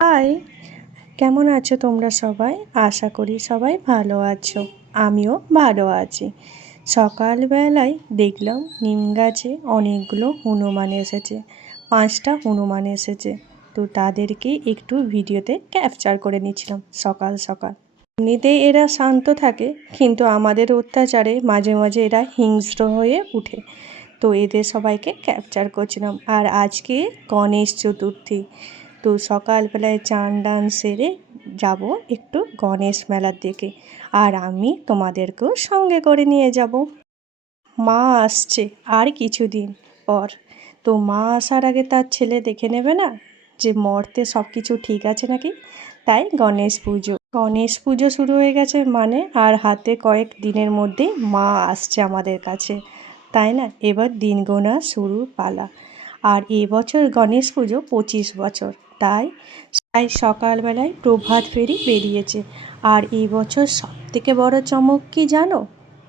High, কেমন আছো তোমরা সবাই? আশা করি সবাই ভালো আছো। আমিও ভালো আছি। সকালবেলায় দেখলাম নিম গাছে অনেকগুলো হনুমান এসেছে। 5টা হনুমান এসেছে। তো তাদেরকে একটু ভিডিওতে ক্যাপচার করে নিচ্ছিলাম সকাল সকাল। এমনিতেই এরা শান্ত থাকে, কিন্তু আমাদের অত্যাচারে মাঝে মাঝে এরা হিংস্র হয়ে উঠে। তো এদের সবাইকে ক্যাপচার করছিলাম। আর আজকে গণেশ চতুর্থী। তো সকালবেলায় চান টান সেরে যাব একটু গণেশ মেলার দিকে। আর আমি তোমাদেরকেও সঙ্গে করে নিয়ে যাব। মা আসছে আর কিছুদিন পর। তো মা আসার আগে তার ছেলে দেখে নেবে না যে মর্তে সব কিছু ঠিক আছে নাকি। তাই গণেশ পুজো শুরু হয়ে গেছে মানে, আর হাতে কয়েক দিনের মধ্যেই মা আসছে আমাদের কাছে, তাই না? এবার দিন গোনা শুরু পালা। আর এবছর গণেশ পুজো 25 বছর। তাই সকালবেলায় প্রভাত ফেরি বেরিয়েছে। আর এই বছর সবথেকে বড় চমক কি জানো?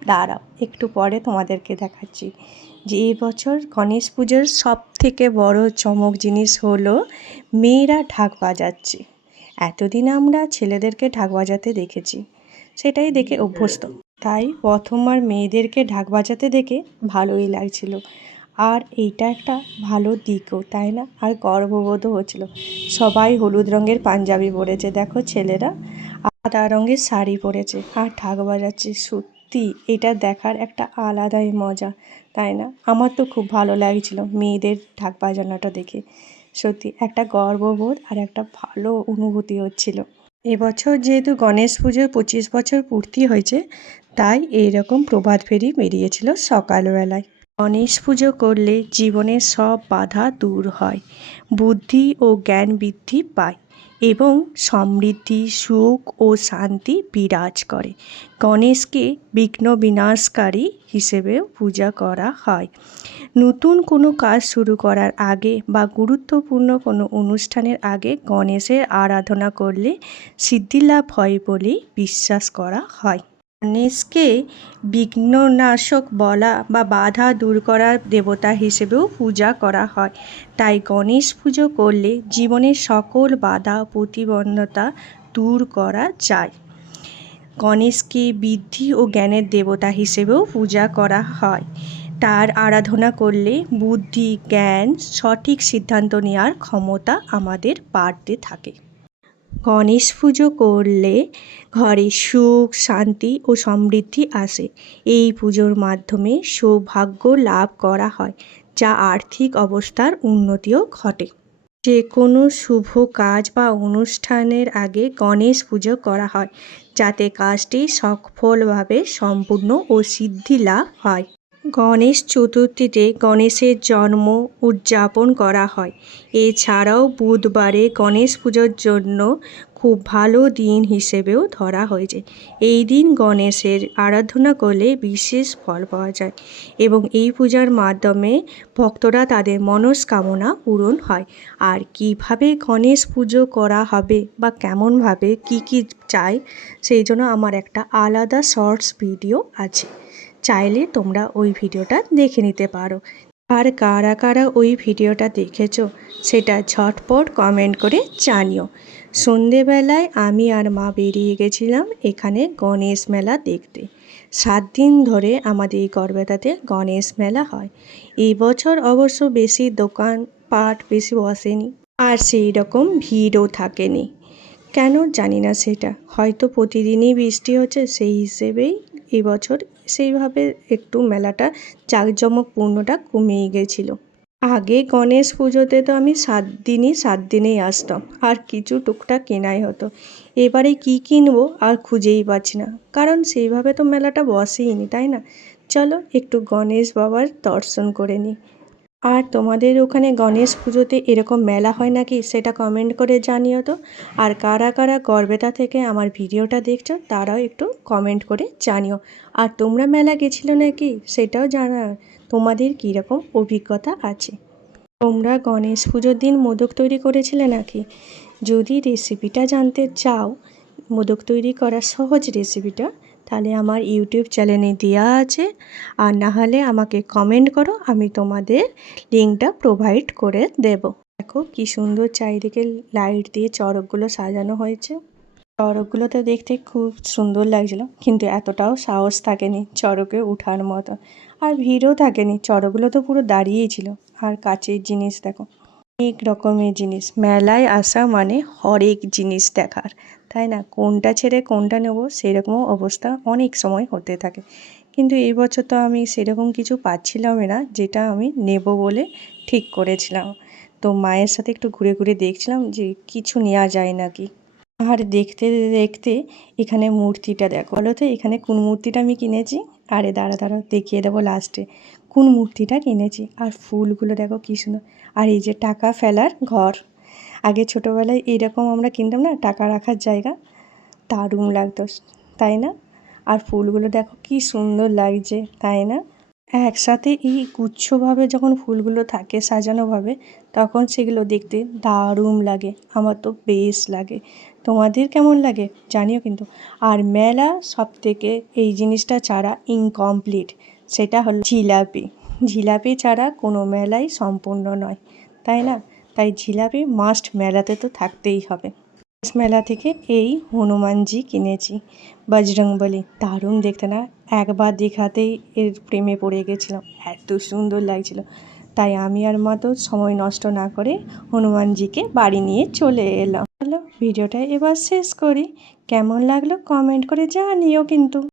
দাঁড়াও, একটু পরে তোমাদেরকে দেখাচ্ছি। যে এই বছর গণেশ পুজোর সবথেকে বড় চমক জিনিস হলো মেয়েরা ঢাক বাজাচ্ছে। এতদিন আমরা ছেলেদেরকে ঢাক বাজাতে দেখেছি, সেটাই দেখে অভ্যস্ত। তাই প্রথমবার মেয়েদেরকে ঢাক বাজাতে দেখে ভালোই লাগছিল। আর এইটা একটা ভালো দিকও, তাই না? আর গর্ববোধও হচ্ছিল। সবাই হলুদ রঙের পাঞ্জাবি পরেছে, দেখো ছেলেরা সাদা রঙের শাড়ি পরেছে আর ঢাক বাজাচ্ছে। সত্যি এটা দেখার একটা আলাদাই মজা, তাই না? আমার তো খুব ভালো লাগছিল মেয়েদের ঢাক বাজানোটা দেখে। সত্যি একটা গর্ববোধ আর একটা ভালো অনুভূতি হচ্ছিল। এবছর যেহেতু গণেশ পুজোর 25 বছর পূর্তি হয়েছে, তাই এইরকম প্রভাত ফেরি বেরিয়েছিল সকালবেলায়। গণেশ পুজো করলে জীবনের সব বাধা দূর হয়, বুদ্ধি ও জ্ঞান বৃদ্ধি পায় এবং সমৃদ্ধি, সুখ ও শান্তি বিরাজ করে। গণেশকে বিঘ্ন বিনাশকারী হিসেবেও পূজা করা হয়। নতুন কোনো কাজ শুরু করার আগে বা গুরুত্বপূর্ণ কোনো অনুষ্ঠানের আগে গণেশের আরাধনা করলে সিদ্ধিলাভ হয় বলে বিশ্বাস করা হয়। গণেশকে বিঘ্ননাশক বলা বা বাধা দূর করার দেবতা হিসেবেও পূজা করা হয়। তাই গণেশ পুজো করলে জীবনের সকল বাধা প্রতিবন্ধকতা দূর করা যায়। গণেশকে বুদ্ধি ও জ্ঞানের দেবতা হিসেবেও পূজা করা হয়। তার আরাধনা করলে বুদ্ধি, জ্ঞান, সঠিক সিদ্ধান্ত নেওয়ার ক্ষমতা আমাদের বাড়তে থাকে। গণেশ পুজো করলে ঘরে সুখ, শান্তি ও সমৃদ্ধি আসে। এই পুজোর মাধ্যমে সৌভাগ্য লাভ করা হয়, যা আর্থিক অবস্থার উন্নতিও ঘটে। যে কোনো শুভ কাজ বা অনুষ্ঠানের আগে গণেশ পুজো করা হয়, যাতে কাজটি সফলভাবে সম্পূর্ণ ও সিদ্ধি লাভ হয়। গণেশ চতুর্থীতে গণেশের জন্ম উদযাপন করা হয়। এছাড়াও বুধবারে গণেশ পুজোর জন্য খুব ভালো দিন হিসেবেও ধরা হয়েছে। এই দিন গণেশের আরাধনা করলে বিশেষ ফল পাওয়া যায় এবং এই পূজার মাধ্যমে ভক্তরা তাদের মনস্কামনা পূরণ হয়। আর কিভাবে গণেশ পুজো করা হবে বা কেমনভাবে কী কী চাই, সেই জন্য আমার একটা আলাদা শর্টস ভিডিও আছে, চাইলে তোমরা ওই ভিডিওটা দেখে নিতে পারো। আর কারা কারা ওই ভিডিওটা দেখেছো সেটা ঝটপট কমেন্ট করে জানিও। সন্ধেবেলায় আমি আর মা বেরিয়ে গেছিলাম এখানে গণেশ মেলা দেখতে। 7 দিন ধরে আমাদের এই গড়বেতাতে গণেশ মেলা হয়। এই বছর অবশ্য বেশি দোকানপাট বেশি বসেনি, আর সেই রকম ভিড়ও থাকেনি। কেন জানি না, সেটা হয়তো প্রতিদিনই বৃষ্টি হচ্ছে, সেই হিসেবেই এবছর সেইভাবে একটু মেলাটা জাঁকজমকপূর্ণটা কমেই গেছিলো। আগে গণেশ পুজোতে তো আমি 7 দিনেই আসতাম, আর কিছু টুকটাক কেনাই হতো। এবারে কি কিনবো আর খুঁজেই পাচ্ছি না, কারণ সেইভাবে তো মেলাটা বসেইনি, তাই না? চলো একটু গণেশ বাবার দর্শন করে নিই। আর তোমাদের ওখানে গণেশ পুজোতে এরকম মেলা হয় নাকি সেটা কমেন্ট করে জানিও তো। আর কারা কারা গড়বেতা থেকে আমার ভিডিওটা দেখছো তারাও একটু কমেন্ট করে জানিও। আর তোমরা মেলা গেছিলে নাকি সেটাও জানা, তোমাদের কীরকম অভিজ্ঞতা আছে। তোমরা গণেশ পুজোর দিন মোদক তৈরি করেছিলে নাকি? যদি রেসিপিটা জানতে চাও, মোদক তৈরি করার সহজ রেসিপিটা, তাহলে আমার ইউটিউব চ্যানেলে দেওয়া আছে। আর না হলে আমাকে কমেন্ট করো, আমি তোমাদের লিঙ্কটা প্রোভাইড করে দেব। দেখো কি সুন্দর চারিদিকে লাইট দিয়ে চড়কগুলো সাজানো হয়েছে। চড়কগুলো তো দেখতে খুব সুন্দর লাগছিল, কিন্তু এতটাও সাহস থাকেনি চড়কে ওঠার মতো, আর ভিড়ও থাকেনি। চড়কগুলো তো পুরো দাঁড়িয়েই ছিল। আর কাচের জিনিস দেখো, অনেক রকমের জিনিস। মেলায় আসা মানে হরেক জিনিস দেখার, তাই না? কোনটা ছেড়ে কোনটা নেব সেরকমও অবস্থা অনেক সময় হতে থাকে। কিন্তু এই বছর তো আমি সেরকম কিছু পাচ্ছিলামই না যেটা আমি নেব বলে ঠিক করেছিলাম। তো মায়ের সাথে একটু ঘুরে ঘুরে দেখছিলাম যে কিছু নেওয়া যায় নাকি। আর দেখতে দেখতে এখানে মূর্তিটা দেখো, বলো তো এখানে কোন মূর্তিটা আমি কিনেছি? আরে দাঁড়া দেখিয়ে দেবো লাস্টে কোন মূর্তিটা কিনেছি। আর ফুলগুলো দেখো কী সুন্দর। আর এই যে টাকা ফেলার ঘর, আগে ছোটোবেলায় এইরকম আমরা কিনতাম না, টাকা রাখার জায়গা, দারুণ লাগতো, তাই না? আর ফুলগুলো দেখো কি সুন্দর লাগছে, তাই না? একসাথে এই গুচ্ছভাবে যখন ফুলগুলো থাকে সাজানোভাবে, তখন সেগুলো দেখতে দারুণ লাগে। আমার তো বেশ লাগে। তোমাদের কেমন লাগে জানিও কিন্তু। আর মেলা সবথেকে এই জিনিসটা ছাড়া ইনকমপ্লিট, সেটা হলো জিলাপি। জিলাপি ছাড়া কোনো মেলাই সম্পূর্ণ নয়, তাই না? তাই জিলাপি মাস্ট মেলাতে তো থাকতেই হবে। মেলা থেকে এই হনুমানজি কিনেছি, বজরংবলী। দারুণ দেখতে না? একবার দেখাতেই এর প্রেমে পড়ে গেছিলাম, এত সুন্দর লাগছিল। তাই আমি আর মা তো সময় নষ্ট না করে হনুমানজিকে বাড়ি নিয়ে চলে এলাম। চলো ভিডিওটা এবার শেষ করি। কেমন লাগলো কমেন্ট করে জানিও কিন্তু।